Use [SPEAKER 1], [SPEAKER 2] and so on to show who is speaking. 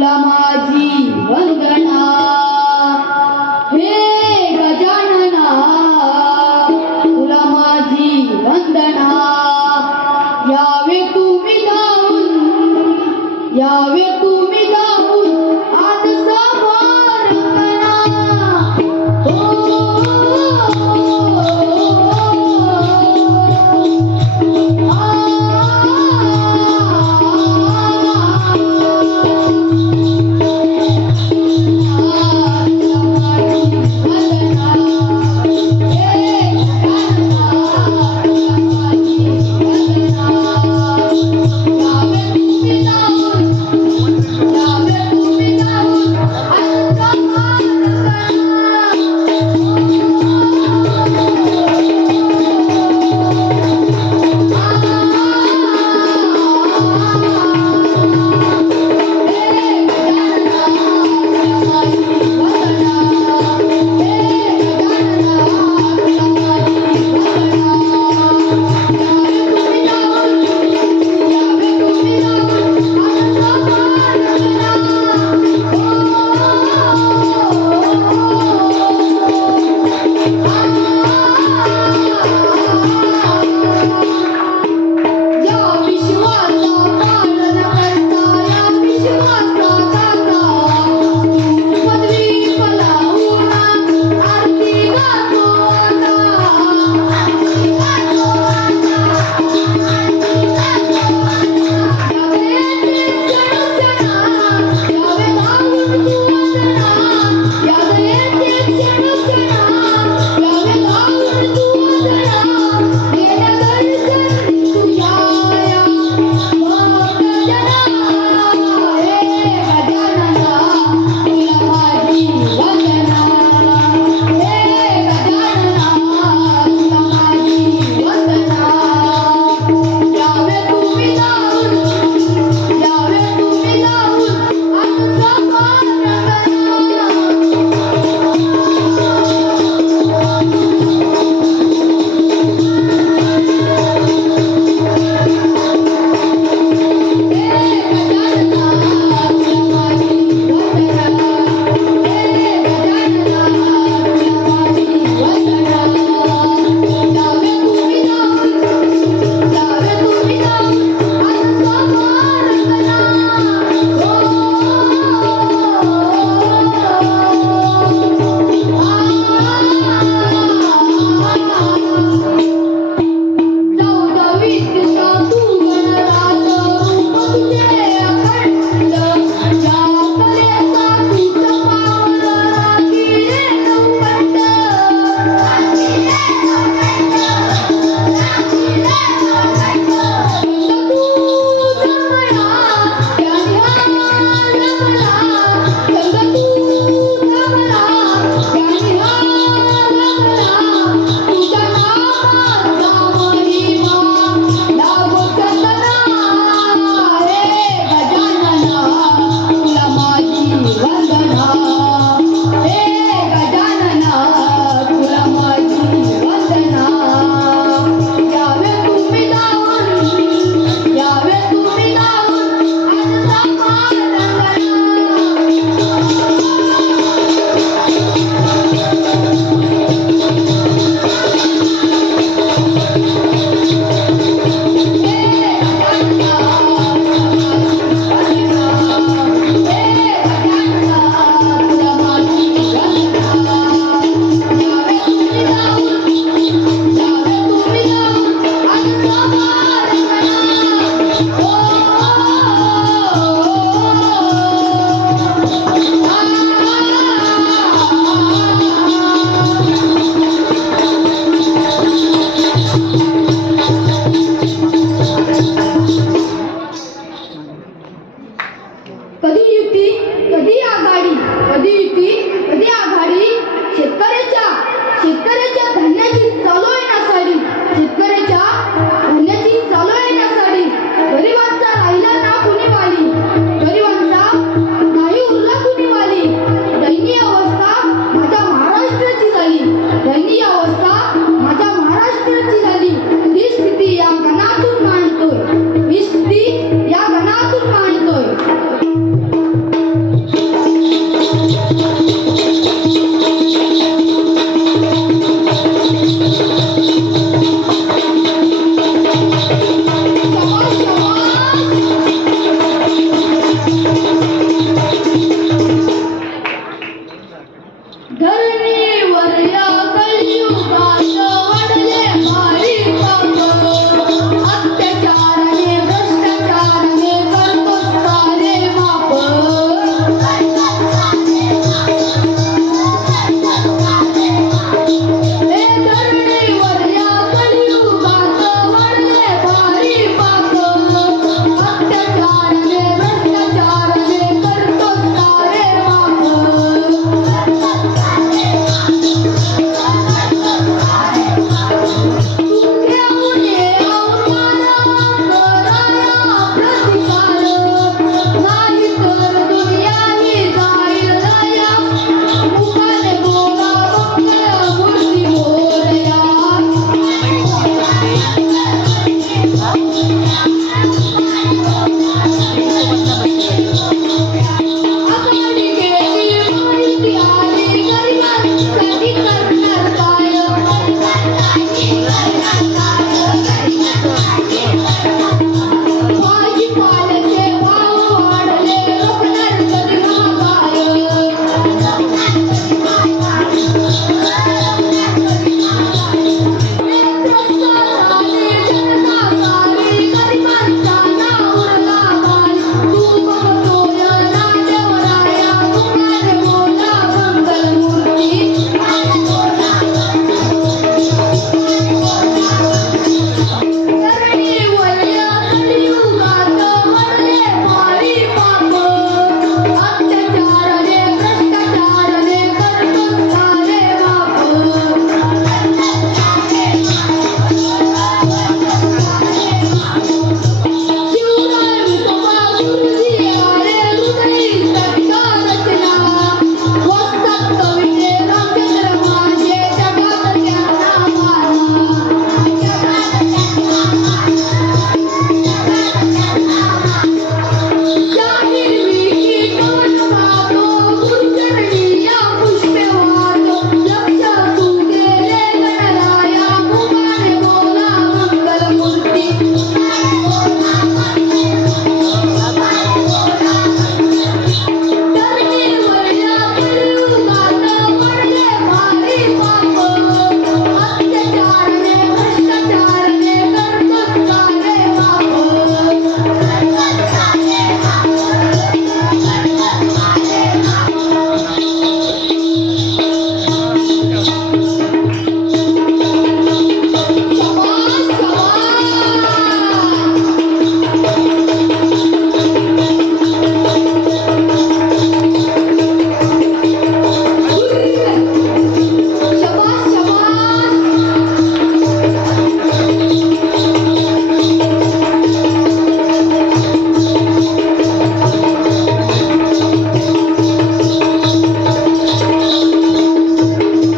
[SPEAKER 1] मा हे
[SPEAKER 2] Katanya.